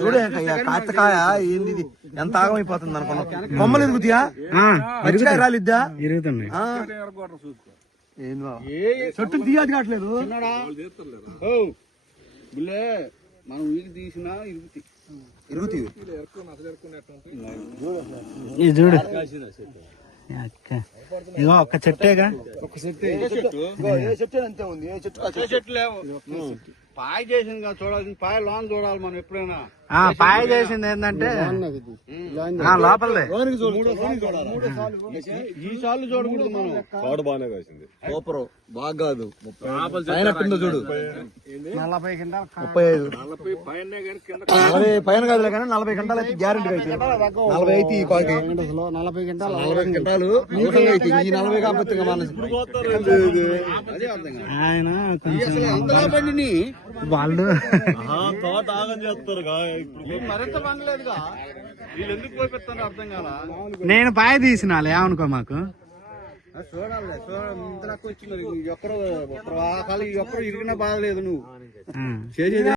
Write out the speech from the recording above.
చూడు కాచకాయ ఏంది ఇది? ఎంత ఆగమైపోతుంది అనుకున్నాం కొమ్మలు ఎదుగుతాయా పచ్చికాయ రాలిద్దా? చెట్టు తీయదు కావట్లేదు? ఓ బుల్లే మనం తీసినా ఇరుగుతాయి. చూడు. ఇగో ఒక్క చెట్టేగా. ఒక చెట్టు. ఏ చెట్టు? అంతే ఉంది ఏ చెట్టు? ఆ చెట్టు. చెట్టు? లేవు. పాయ చేసింది కదా చూడాల్సింది. పాయ లోన్ చూడాలి మనం ఎప్పుడైనా. ఆ పాయ చేసింది ఏంటంటే ఆ, లోపలదే. ఈ సార్లు చూడకూడదు మనం. బాగానే కాసింది. సూపర్. బాగా కాదు పైన కింద చూడు. నలభై కింటాల ముప్పై ఐదు. నలభై పైన కాదులే కానీ నలభై గంటలు అయితే గ్యారెంటీ అయితే నలభై అయితే ఈ క్వాలిటీ నలభై కింటాల నలభై గంటలు మూటలు అయితే ఈ నలభై ఆయన బండిని వాళ్ళు తోట ఆగం చేస్తారు మరింత బండలేదుగా వీళ్ళు ఎందుకు పోయిస్తారు అర్థం కాలా? నేను పాయ తీసినాలే ఏమనుకో మాకు? చూడాలి చూడాలి. ఇంతలకు వచ్చి మరి ఒక్కరు ఆ కాలు ఒక్కరు ఇరిగినా బాధ లేదు నువ్వు. చేసేది